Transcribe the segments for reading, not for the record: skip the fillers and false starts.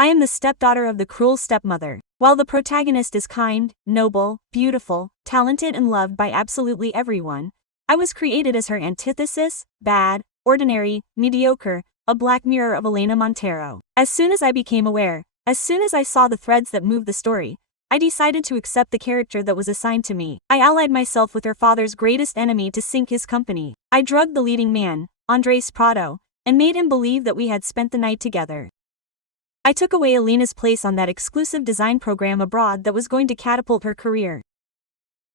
I am the stepdaughter of the cruel stepmother. While the protagonist is kind, noble, beautiful, talented and loved by absolutely everyone, I was created as her antithesis, bad, ordinary, mediocre, a black mirror of Elena Montero. As soon as I became aware, as soon as I saw the threads that moved the story, I decided to accept the character that was assigned to me. I allied myself with her father's greatest enemy to sink his company. I drugged the leading man, Andres Prado, and made him believe that we had spent the night together. I took away Elena's place on that exclusive design program abroad that was going to catapult her career.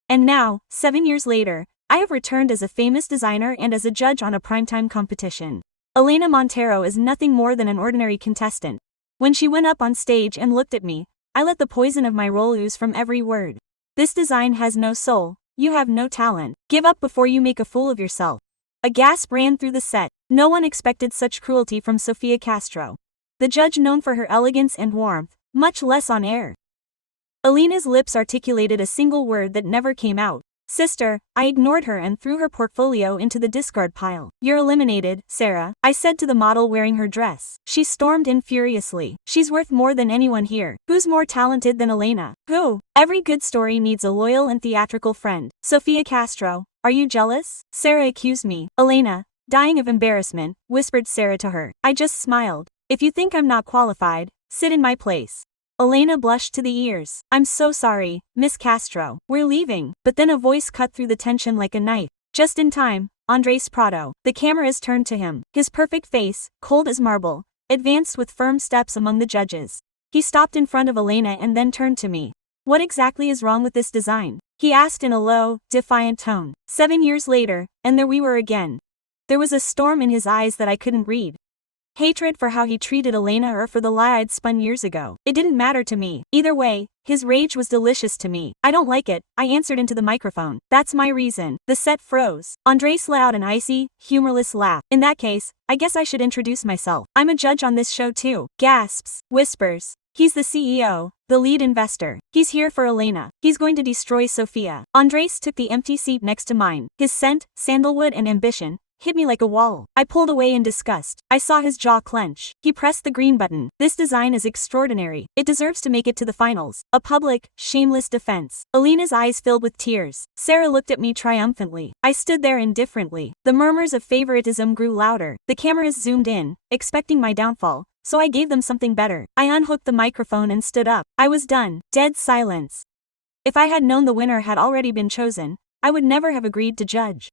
And now, 7 years later, I have returned as a famous designer and as a judge on a primetime competition. Elena Montero is nothing more than an ordinary contestant. When she went up on stage and looked at me, I let the poison of my role ooze from every word. This design has no soul, you have no talent. Give up before you make a fool of yourself. A gasp ran through the set. No one expected such cruelty from Sofia Castro, the judge known for her elegance and warmth, much less on air. Elena's lips articulated a single word that never came out. Sister. I ignored her and threw her portfolio into the discard pile. You're eliminated, Sarah, I said to the model wearing her dress. She stormed in furiously. She's worth more than anyone here. Who's more talented than Elena? Who? Every good story needs a loyal and theatrical friend. Sofia Castro, are you jealous? Sarah accused me. Elena, dying of embarrassment, whispered Sarah to her. I just smiled. If you think I'm not qualified, sit in my place. Elena blushed to the ears. I'm so sorry, Miss Castro. We're leaving. But then a voice cut through the tension like a knife. Just in time, Andres Prado. The cameras turned to him. His perfect face, cold as marble, advanced with firm steps among the judges. He stopped in front of Elena and then turned to me. What exactly is wrong with this design? He asked in a low, defiant tone. 7 years later, and there we were again. There was a storm in his eyes that I couldn't read. Hatred for how he treated Elena or for the lie I'd spun years ago. It didn't matter to me. Either way, his rage was delicious to me. I don't like it, I answered into the microphone. That's my reason. The set froze. Andres let out an icy, humorless laugh. In that case, I guess I should introduce myself. I'm a judge on this show too. Gasps, whispers. He's the CEO, the lead investor. He's here for Elena. He's going to destroy Sofia. Andres took the empty seat next to mine. His scent, sandalwood and ambition, hit me like a wall. I pulled away in disgust. I saw his jaw clench. He pressed the green button. This design is extraordinary. It deserves to make it to the finals. A public, shameless defense. Elena's eyes filled with tears. Sarah looked at me triumphantly. I stood there indifferently. The murmurs of favoritism grew louder. The cameras zoomed in, expecting my downfall, so I gave them something better. I unhooked the microphone and stood up. I was done. Dead silence. If I had known the winner had already been chosen, I would never have agreed to judge.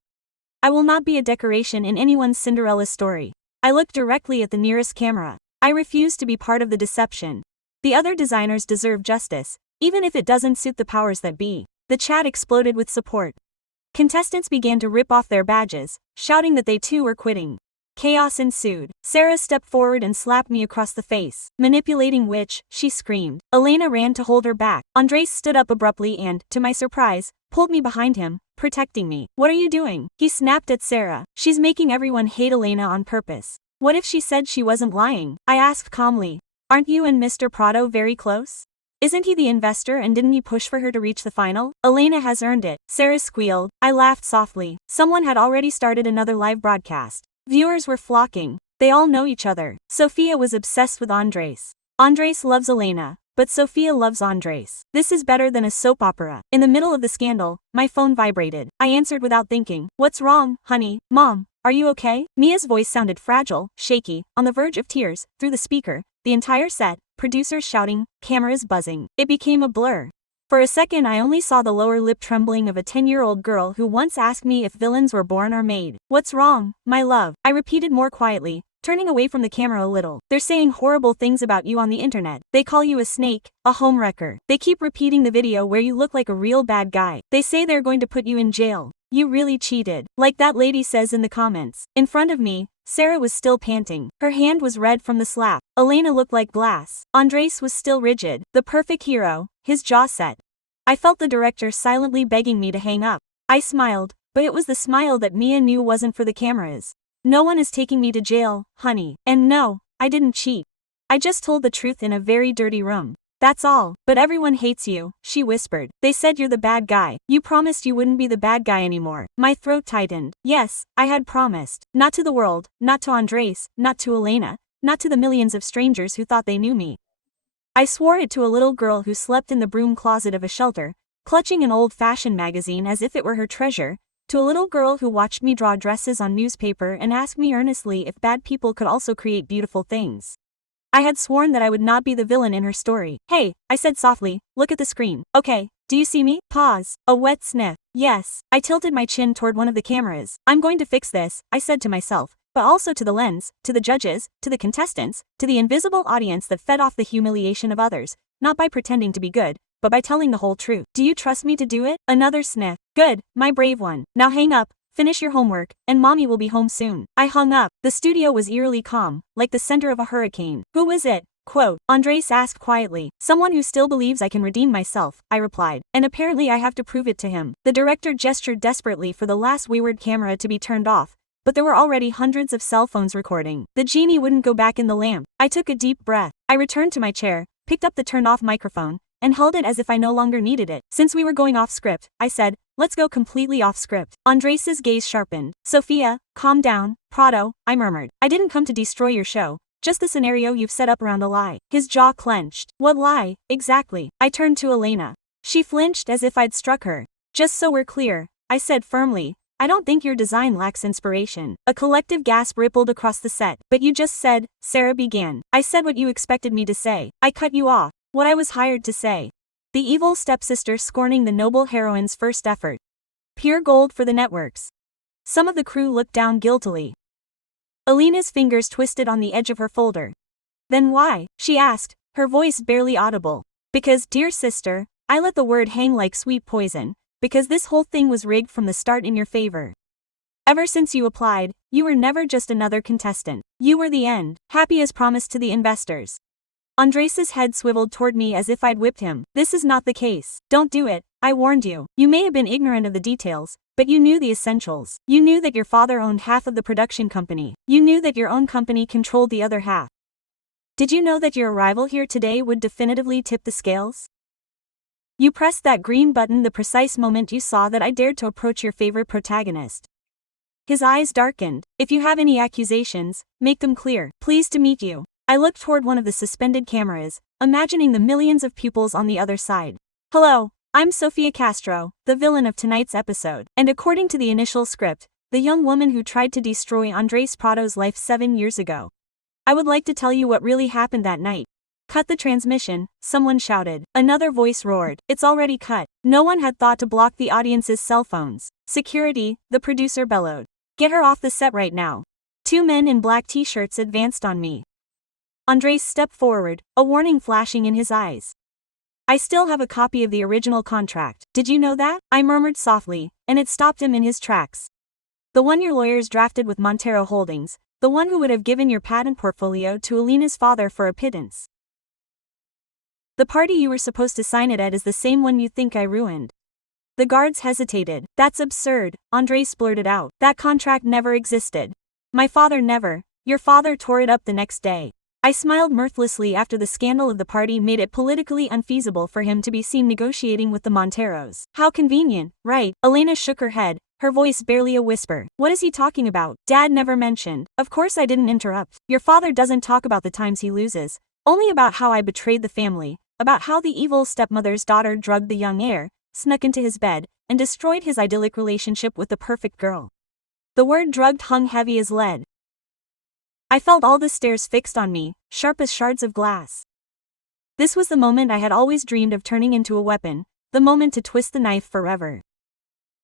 I will not be a decoration in anyone's Cinderella story. I looked directly at the nearest camera. I refuse to be part of the deception. The other designers deserve justice, even if it doesn't suit the powers that be. The chat exploded with support. Contestants began to rip off their badges, shouting that they too were quitting. Chaos ensued. Sarah stepped forward and slapped me across the face, manipulating which, she screamed. Elena ran to hold her back. Andres stood up abruptly and, to my surprise, pulled me behind him, protecting me. What are you doing? He snapped at Sarah. She's making everyone hate Elena on purpose. What if she said she wasn't lying? I asked calmly. Aren't you and Mr. Prado very close? Isn't he the investor and didn't he push for her to reach the final? Elena has earned it. Sarah squealed. I laughed softly. Someone had already started another live broadcast. Viewers were flocking. They all know each other. Sofia was obsessed with Andres. Andres loves Elena, but Sofia loves Andres. This is better than a soap opera. In the middle of the scandal, my phone vibrated. I answered without thinking. What's wrong, honey? Mom, are you okay? Mia's voice sounded fragile, shaky, on the verge of tears, through the speaker. The entire set, producers shouting, cameras buzzing. It became a blur. For a second I only saw the lower lip trembling of a 10-year-old girl who once asked me if villains were born or made. What's wrong, my love? I repeated more quietly, turning away from the camera a little. They're saying horrible things about you on the internet. They call you a snake, a homewrecker. They keep repeating the video where you look like a real bad guy. They say they're going to put you in jail. You really cheated. Like that lady says in the comments. In front of me, Sarah was still panting. Her hand was red from the slap. Elena looked like glass. Andres was still rigid, the perfect hero, his jaw set. I felt the director silently begging me to hang up. I smiled, but it was the smile that Mia knew wasn't for the cameras. No one is taking me to jail, honey. And no, I didn't cheat. I just told the truth in a very dirty room. That's all. But everyone hates you, she whispered. They said you're the bad guy. You promised you wouldn't be the bad guy anymore. My throat tightened. Yes, I had promised. Not to the world, not to Andres, not to Elena, not to the millions of strangers who thought they knew me. I swore it to a little girl who slept in the broom closet of a shelter, clutching an old-fashioned magazine as if it were her treasure, to a little girl who watched me draw dresses on newspaper and asked me earnestly if bad people could also create beautiful things. I had sworn that I would not be the villain in her story. Hey, I said softly, look at the screen. Okay, do you see me? Pause. A wet sniff. Yes. I tilted my chin toward one of the cameras. I'm going to fix this, I said to myself, but also to the lens, to the judges, to the contestants, to the invisible audience that fed off the humiliation of others, not by pretending to be good, but by telling the whole truth. Do you trust me to do it? Another sniff. Good, my brave one. Now hang up. Finish your homework, and mommy will be home soon. I hung up. The studio was eerily calm, like the center of a hurricane. Who is it? Quote, Andres asked quietly. Someone who still believes I can redeem myself, I replied, and apparently I have to prove it to him. The director gestured desperately for the last wayward camera to be turned off, but there were already hundreds of cell phones recording. The genie wouldn't go back in the lamp. I took a deep breath. I returned to my chair, picked up the turned-off microphone, and held it as if I no longer needed it. Since we were going off script, I said, let's go completely off script. Andres's gaze sharpened. Sophia, calm down. Prado, I murmured. I didn't come to destroy your show, just the scenario you've set up around a lie. His jaw clenched. What lie, exactly? I turned to Elena. She flinched as if I'd struck her. Just so we're clear, I said firmly, I don't think your design lacks inspiration. A collective gasp rippled across the set. But you just said, Sarah began. I said what you expected me to say. I cut you off. What I was hired to say. The evil stepsister scorning the noble heroine's first effort. Pure gold for the networks. Some of the crew looked down guiltily. Elena's fingers twisted on the edge of her folder. Then why? She asked, her voice barely audible. Because, dear sister, I let the word hang like sweet poison, because this whole thing was rigged from the start in your favor. Ever since you applied, you were never just another contestant. You were the end, happy as promised to the investors. Andres's head swiveled toward me as if I'd whipped him. This is not the case. Don't do it, I warned you. You may have been ignorant of the details, but you knew the essentials. You knew that your father owned half of the production company. You knew that your own company controlled the other half. Did you know that your arrival here today would definitively tip the scales? You pressed that green button the precise moment you saw that I dared to approach your favorite protagonist. His eyes darkened. If you have any accusations, make them clear. Pleased to meet you. I looked toward one of the suspended cameras, imagining the millions of pupils on the other side. Hello, I'm Sofia Castro, the villain of tonight's episode, and according to the initial script, the young woman who tried to destroy Andres Prado's life 7 years ago. I would like to tell you what really happened that night. Cut the transmission, someone shouted. Another voice roared. It's already cut. No one had thought to block the audience's cell phones. Security, the producer bellowed. Get her off the set right now. 2 men in black t-shirts advanced on me. Andres stepped forward, a warning flashing in his eyes. I still have a copy of the original contract. Did you know that? I murmured softly, and it stopped him in his tracks. The one your lawyers drafted with Montero Holdings, the one who would have given your patent portfolio to Elena's father for a pittance. The party you were supposed to sign it at is the same one you think I ruined. The guards hesitated. That's absurd, Andres blurted out. That contract never existed. My father never. Your father tore it up the next day. I smiled mirthlessly after the scandal of the party made it politically unfeasible for him to be seen negotiating with the Monteros. How convenient, right? Elena shook her head, her voice barely a whisper. What is he talking about? Dad never mentioned. Of course I didn't interrupt. Your father doesn't talk about the times he loses, only about how I betrayed the family, about how the evil stepmother's daughter drugged the young heir, snuck into his bed, and destroyed his idyllic relationship with the perfect girl. The word drugged hung heavy as lead. I felt all the stares fixed on me, sharp as shards of glass. This was the moment I had always dreamed of turning into a weapon, the moment to twist the knife forever.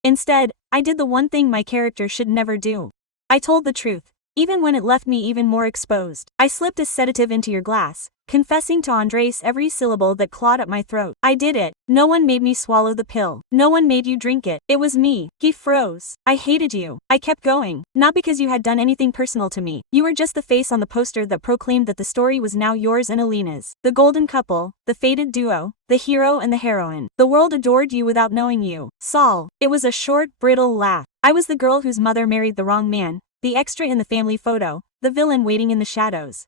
Instead, I did the one thing my character should never do. I told the truth, even when it left me even more exposed. I slipped a sedative into your glass, confessing to Andres every syllable that clawed at my throat. I did it. No one made me swallow the pill. No one made you drink it. It was me. He froze. I hated you. I kept going. Not because you had done anything personal to me. You were just the face on the poster that proclaimed that the story was now yours and Elena's. The golden couple, the fated duo, the hero and the heroine. The world adored you without knowing you. Saul. It was a short, brittle laugh. I was the girl whose mother married the wrong man, the extra in the family photo, the villain waiting in the shadows.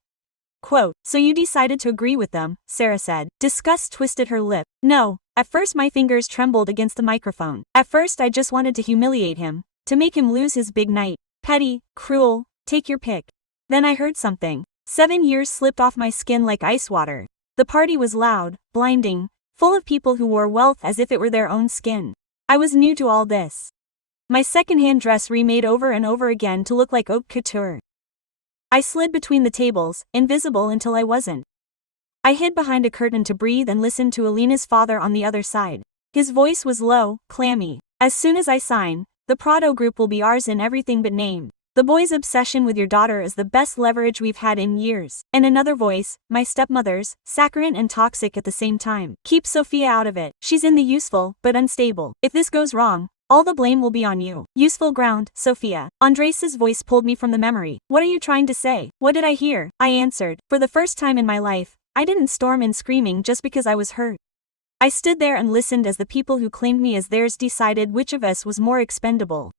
Quote, so you decided to agree with them, Sarah said. Disgust twisted her lip. No, at first my fingers trembled against the microphone. At first I just wanted to humiliate him, to make him lose his big night. Petty, cruel, take your pick. Then I heard something. 7 years slipped off my skin like ice water. The party was loud, blinding, full of people who wore wealth as if it were their own skin. I was new to all this. My second-hand dress remade over and over again to look like haute couture. I slid between the tables, invisible until I wasn't. I hid behind a curtain to breathe and listened to Alina's father on the other side. His voice was low, clammy. As soon as I sign, the Prado group will be ours in everything but name. The boy's obsession with your daughter is the best leverage we've had in years. And another voice, my stepmother's, saccharine and toxic at the same time. Keep Sophia out of it. She's in the useful, but unstable. If this goes wrong, all the blame will be on you. Useful ground, Sophia. Andres's voice pulled me from the memory. What are you trying to say? What did I hear? I answered. For the first time in my life, I didn't storm in screaming just because I was hurt. I stood there and listened as the people who claimed me as theirs decided which of us was more expendable.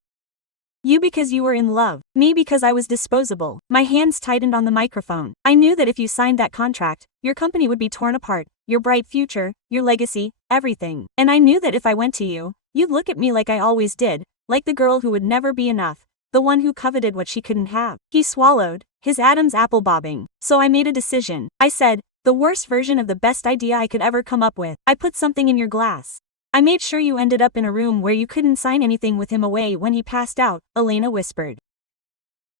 You because you were in love, me because I was disposable. My hands tightened on the microphone. I knew that if you signed that contract, your company would be torn apart, your bright future, your legacy, everything. And I knew that if I went to you, you'd look at me like I always did, like the girl who would never be enough, the one who coveted what she couldn't have. He swallowed, his Adam's apple bobbing. So I made a decision. I said, the worst version of the best idea I could ever come up with. I put something in your glass. I made sure you ended up in a room where you couldn't sign anything with him away when he passed out, Elena whispered.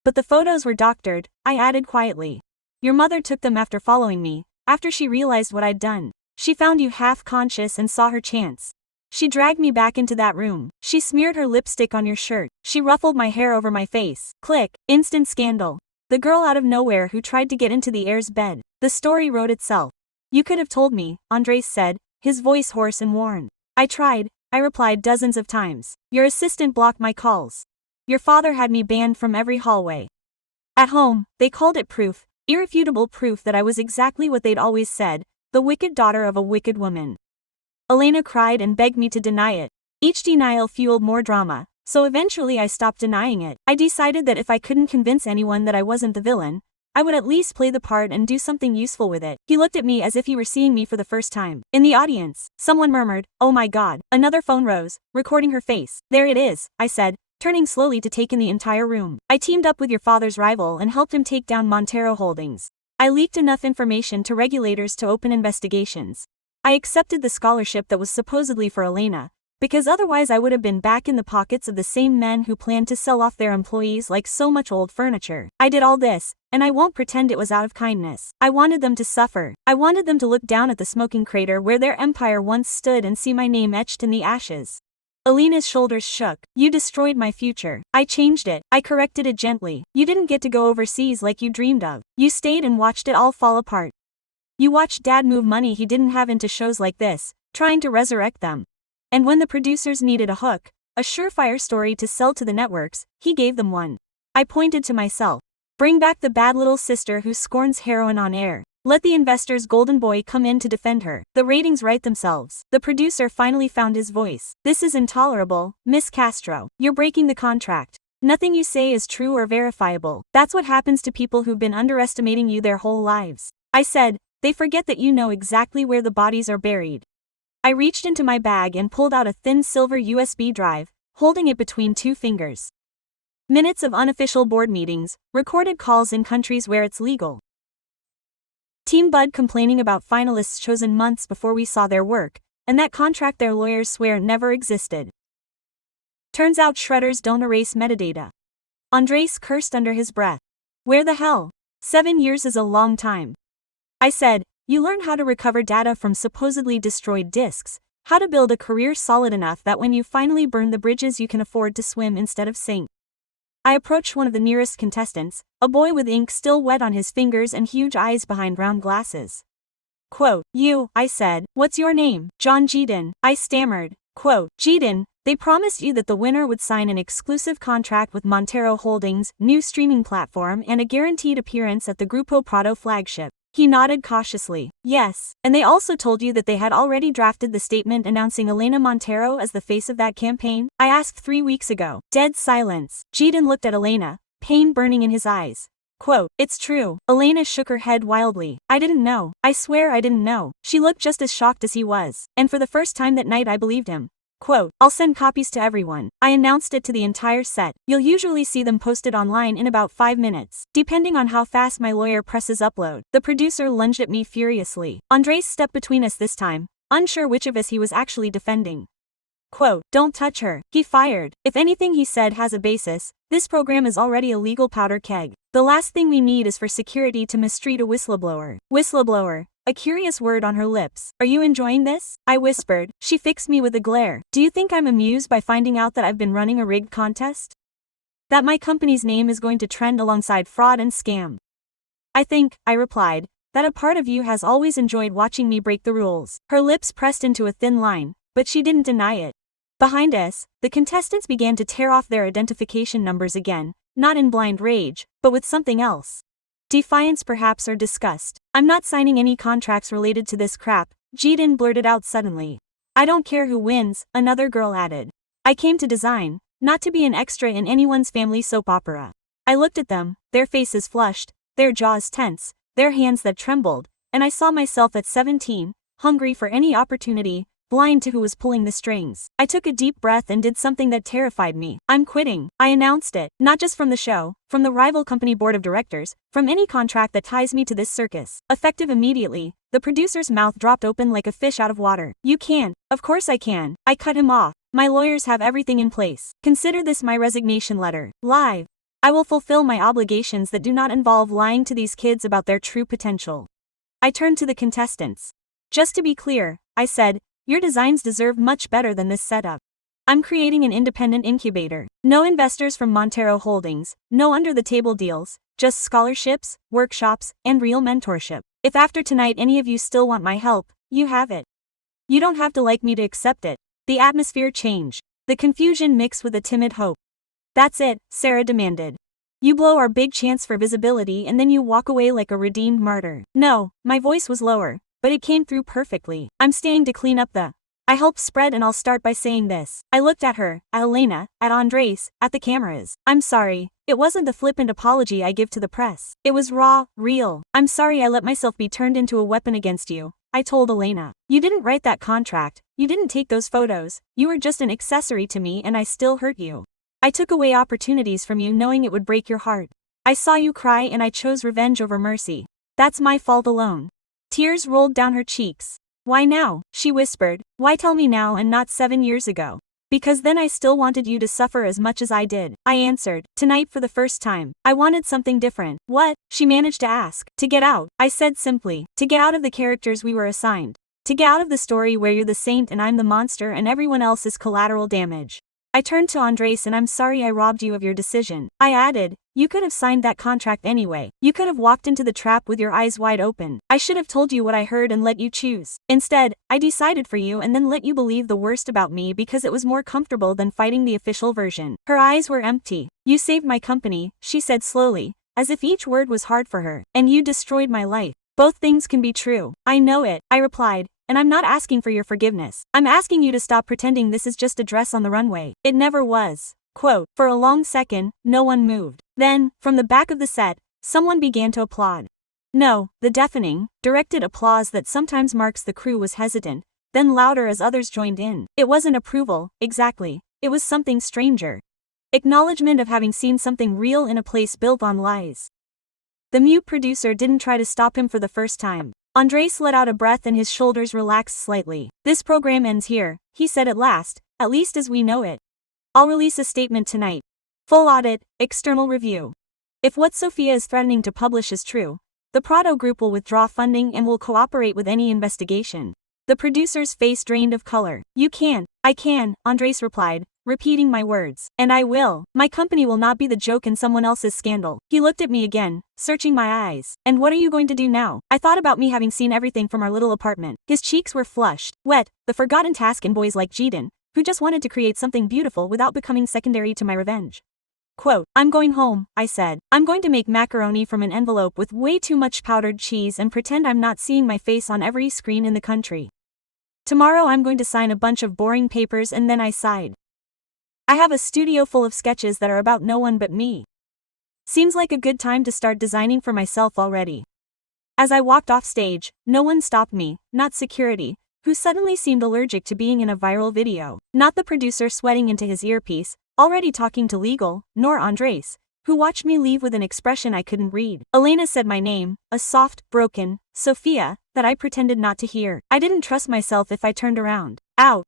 But the photos were doctored, I added quietly. Your mother took them after following me, after she realized what I'd done. She found you half-conscious and saw her chance. She dragged me back into that room. She smeared her lipstick on your shirt. She ruffled my hair over my face. Click, instant scandal. The girl out of nowhere who tried to get into the heir's bed. The story wrote itself. You could have told me, Andres said, his voice hoarse and worn. I tried, I replied dozens of times. Your assistant blocked my calls. Your father had me banned from every hallway. At home, they called it proof, irrefutable proof that I was exactly what they'd always said, the wicked daughter of a wicked woman. Elena cried and begged me to deny it. Each denial fueled more drama, so eventually I stopped denying it. I decided that if I couldn't convince anyone that I wasn't the villain, I would at least play the part and do something useful with it. He looked at me as if he were seeing me for the first time. In the audience, someone murmured, oh my god. Another phone rose, recording her face. There it is, I said, turning slowly to take in the entire room. I teamed up with your father's rival and helped him take down Montero Holdings. I leaked enough information to regulators to open investigations. I accepted the scholarship that was supposedly for Elena, because otherwise I would have been back in the pockets of the same men who planned to sell off their employees like so much old furniture. I did all this, and I won't pretend it was out of kindness. I wanted them to suffer. I wanted them to look down at the smoking crater where their empire once stood and see my name etched in the ashes. Elena's shoulders shook. You destroyed my future. I changed it. I corrected it gently. You didn't get to go overseas like you dreamed of. You stayed and watched it all fall apart. You watched Dad move money he didn't have into shows like this, trying to resurrect them. And when the producers needed a hook, a surefire story to sell to the networks, he gave them one. I pointed to myself. Bring back the bad little sister who scorns heroin on air. Let the investor's golden boy come in to defend her. The ratings write themselves. The producer finally found his voice. This is intolerable, Miss Castro. You're breaking the contract. Nothing you say is true or verifiable. That's what happens to people who've been underestimating you their whole lives. I said, they forget that you know exactly where the bodies are buried. I reached into my bag and pulled out a thin silver USB drive, holding it between two fingers. Minutes of unofficial board meetings, recorded calls in countries where it's legal. Team Bud complaining about finalists chosen months before we saw their work, and that contract their lawyers swear never existed. Turns out shredders don't erase metadata. Andres cursed under his breath. Where the hell? 7 years is a long time. I said, you learn how to recover data from supposedly destroyed disks, how to build a career solid enough that when you finally burn the bridges you can afford to swim instead of sink. I approached one of the nearest contestants, a boy with ink still wet on his fingers and huge eyes behind round glasses. Quote, you, I said, what's your name? John Jedin, I stammered. Quote, Jedin, they promised you that the winner would sign an exclusive contract with Montero Holdings' new streaming platform and a guaranteed appearance at the Grupo Prado flagship. He nodded cautiously. Yes, and they also told you that they had already drafted the statement announcing Elena Montero as the face of that campaign? I asked 3 weeks ago. Dead silence. Jedin looked at Elena, pain burning in his eyes. Quote, it's true. Elena shook her head wildly. I didn't know. I swear I didn't know. She looked just as shocked as he was. And for the first time that night I believed him. Quote, I'll send copies to everyone. I announced it to the entire set. You'll usually see them posted online in about 5 minutes, depending on how fast my lawyer presses upload. The producer lunged at me furiously. Andres stepped between us this time, unsure which of us he was actually defending. Quote, don't touch her. He fired. If anything he said has a basis, this program is already a legal powder keg. The last thing we need is for security to mistreat a whistleblower. Whistleblower. A curious word on her lips. Are you enjoying this? I whispered. She fixed me with a glare. Do you think I'm amused by finding out that I've been running a rigged contest? That my company's name is going to trend alongside fraud and scam? I think, I replied, that a part of you has always enjoyed watching me break the rules. Her lips pressed into a thin line, but she didn't deny it. Behind us, the contestants began to tear off their identification numbers again, not in blind rage, but with something else. Defiance perhaps or disgust. I'm not signing any contracts related to this crap, Jidin blurted out suddenly. I don't care who wins, another girl added. I came to design, not to be an extra in anyone's family soap opera. I looked at them, their faces flushed, their jaws tense, their hands that trembled, and I saw myself at 17, hungry for any opportunity, blind to who was pulling the strings. I took a deep breath and did something that terrified me. I'm quitting. I announced it, not just from the show, from the rival company board of directors, from any contract that ties me to this circus. Effective immediately, the producer's mouth dropped open like a fish out of water. You can't. Of course I can. I cut him off. My lawyers have everything in place. Consider this my resignation letter. Live. I will fulfill my obligations that do not involve lying to these kids about their true potential. I turned to the contestants. Just to be clear, I said, your designs deserve much better than this setup. I'm creating an independent incubator. No investors from Montero Holdings, no under-the-table deals, just scholarships, workshops, and real mentorship. If after tonight any of you still want my help, you have it. You don't have to like me to accept it. The atmosphere changed. The confusion mixed with a timid hope. That's it, Sarah demanded. You blow our big chance for visibility and then you walk away like a redeemed martyr. No, my voice was lower, but it came through perfectly. I'm staying to clean up the. I helped spread and I'll start by saying this. I looked at her, at Elena, at Andres, at the cameras. I'm sorry. It wasn't the flippant apology I give to the press. It was raw, real. I'm sorry I let myself be turned into a weapon against you, I told Elena. You didn't write that contract, you didn't take those photos, you were just an accessory to me and I still hurt you. I took away opportunities from you knowing it would break your heart. I saw you cry and I chose revenge over mercy. That's my fault alone. Tears rolled down her cheeks. Why now? She whispered. Why tell me now and not 7 years ago? Because then I still wanted you to suffer as much as I did. I answered. Tonight for the first time. I wanted something different. What? She managed to ask. To get out. I said simply. To get out of the characters we were assigned. To get out of the story where you're the saint and I'm the monster and everyone else is collateral damage. I turned to Andres and I'm sorry I robbed you of your decision. I added, you could have signed that contract anyway. You could have walked into the trap with your eyes wide open. I should have told you what I heard and let you choose. Instead, I decided for you and then let you believe the worst about me because it was more comfortable than fighting the official version. Her eyes were empty. You saved my company, she said slowly, as if each word was hard for her. And you destroyed my life. Both things can be true. I know it, I replied. And I'm not asking for your forgiveness. I'm asking you to stop pretending this is just a dress on the runway. It never was. Quote, for a long second, no one moved. Then, from the back of the set, someone began to applaud. No, the deafening, directed applause that sometimes marks the crew was hesitant, then louder as others joined in. It wasn't approval, exactly. It was something stranger. Acknowledgement of having seen something real in a place built on lies. The mute producer didn't try to stop him for the first time. Andres let out a breath and his shoulders relaxed slightly. This program ends here, he said at least as we know it. I'll release a statement tonight. Full audit, external review. If what Sophia is threatening to publish is true, the Prado Group will withdraw funding and will cooperate with any investigation. The producer's face drained of color. You can't. I can, Andres replied, repeating my words. And I will. My company will not be the joke in someone else's scandal. He looked at me again, searching my eyes. And what are you going to do now? I thought about me having seen everything from our little apartment. His cheeks were flushed, wet, the forgotten task in boys like Jidin, who just wanted to create something beautiful without becoming secondary to my revenge. Quote, I'm going home, I said. I'm going to make macaroni from an envelope with way too much powdered cheese and pretend I'm not seeing my face on every screen in the country. Tomorrow I'm going to sign a bunch of boring papers and then I sighed. I have a studio full of sketches that are about no one but me. Seems like a good time to start designing for myself already. As I walked off stage, no one stopped me, not security, who suddenly seemed allergic to being in a viral video. Not the producer sweating into his earpiece, already talking to legal, nor Andres, who watched me leave with an expression I couldn't read. Elena said my name, a soft, broken, Sophia, that I pretended not to hear. I didn't trust myself if I turned around. Out.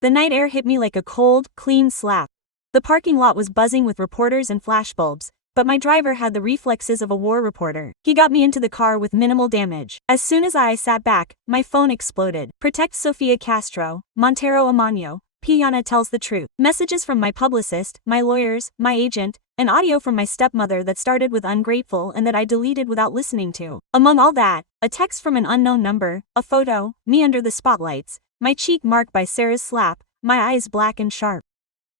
The night air hit me like a cold, clean slap. The parking lot was buzzing with reporters and flashbulbs, but my driver had the reflexes of a war reporter. He got me into the car with minimal damage. As soon as I sat back, my phone exploded. Protect Sofia Castro, Montero Amano, Piana tells the truth. Messages from my publicist, my lawyers, my agent, an audio from my stepmother that started with ungrateful and that I deleted without listening to. Among all that, a text from an unknown number, a photo, me under the spotlights, my cheek marked by Sarah's slap, my eyes black and sharp.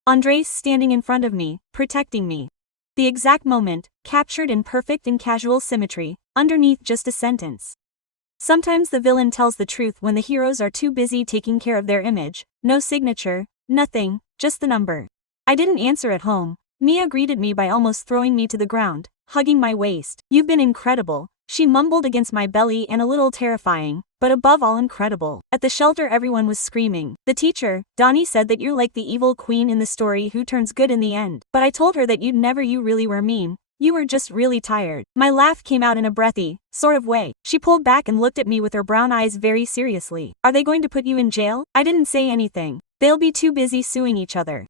Andres standing in front of me, protecting me. The exact moment, captured in perfect and casual symmetry, underneath just a sentence. Sometimes the villain tells the truth when the heroes are too busy taking care of their image. No signature, nothing, just the number. I didn't answer at home. Mia greeted me by almost throwing me to the ground, hugging my waist. You've been incredible, she mumbled against my belly, and a little terrifying, but above all incredible. At the shelter everyone was screaming. The teacher, Donnie, said that you're like the evil queen in the story who turns good in the end. But I told her that you really were mean. You were just really tired. My laugh came out in a breathy, sort of way. She pulled back and looked at me with her brown eyes very seriously. Are they going to put you in jail? I didn't say anything. They'll be too busy suing each other.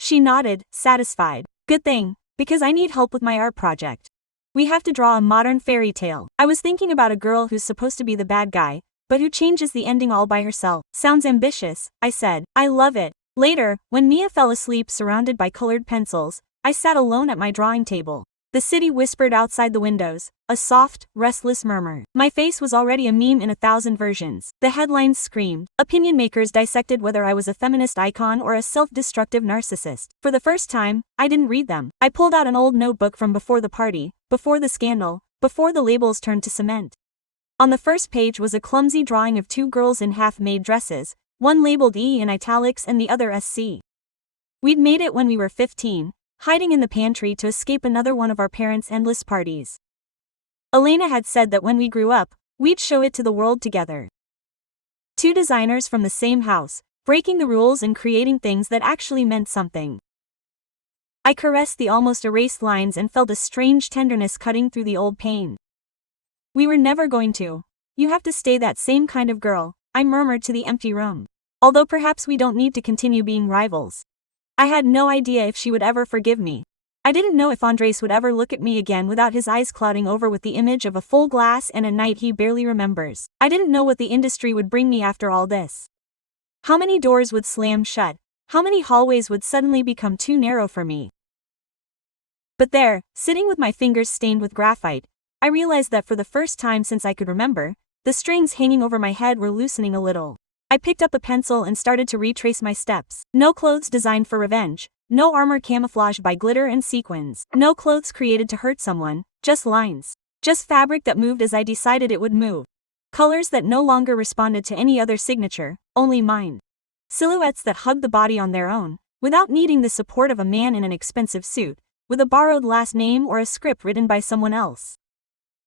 She nodded, satisfied. Good thing, because I need help with my art project. We have to draw a modern fairy tale. I was thinking about a girl who's supposed to be the bad guy, but who changes the ending all by herself. Sounds ambitious, I said. I love it. Later, when Mia fell asleep surrounded by colored pencils, I sat alone at my drawing table. The city whispered outside the windows, a soft, restless murmur. My face was already a meme in 1,000 versions. The headlines screamed. Opinion makers dissected whether I was a feminist icon or a self-destructive narcissist. For the first time, I didn't read them. I pulled out an old notebook from before the party, before the scandal, before the labels turned to cement. On the first page was a clumsy drawing of two girls in half-made dresses, one labeled E in italics and the other SC. We'd made it when we were 15. Hiding in the pantry to escape another one of our parents' endless parties. Elena had said that when we grew up, we'd show it to the world together. Two designers from the same house, breaking the rules and creating things that actually meant something. I caressed the almost erased lines and felt a strange tenderness cutting through the old pain. We were never going to. You have to stay that same kind of girl, I murmured to the empty room. Although perhaps we don't need to continue being rivals. I had no idea if she would ever forgive me. I didn't know if Andres would ever look at me again without his eyes clouding over with the image of a full glass and a night he barely remembers. I didn't know what the industry would bring me after all this. How many doors would slam shut? How many hallways would suddenly become too narrow for me? But there, sitting with my fingers stained with graphite, I realized that for the first time since I could remember, the strings hanging over my head were loosening a little. I picked up a pencil and started to retrace my steps. No clothes designed for revenge, no armor camouflaged by glitter and sequins, no clothes created to hurt someone, just lines. Just fabric that moved as I decided it would move. Colors that no longer responded to any other signature, only mine. Silhouettes that hugged the body on their own, without needing the support of a man in an expensive suit, with a borrowed last name or a script written by someone else.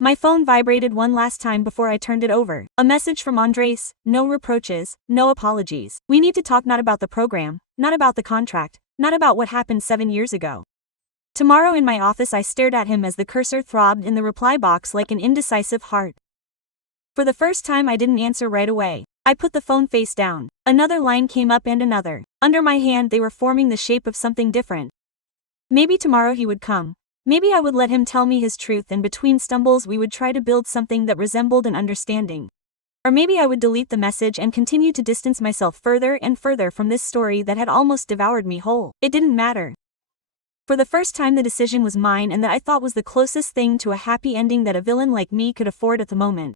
My phone vibrated one last time before I turned it over. A message from Andres, no reproaches, no apologies. We need to talk not about the program, not about the contract, not about what happened 7 years ago. Tomorrow in my office I stared at him as the cursor throbbed in the reply box like an indecisive heart. For the first time I didn't answer right away. I put the phone face down. Another line came up and another. Under my hand they were forming the shape of something different. Maybe tomorrow he would come. Maybe I would let him tell me his truth, and between stumbles we would try to build something that resembled an understanding. Or maybe I would delete the message and continue to distance myself further and further from this story that had almost devoured me whole. It didn't matter. For the first time the decision was mine, and that I thought was the closest thing to a happy ending that a villain like me could afford at the moment.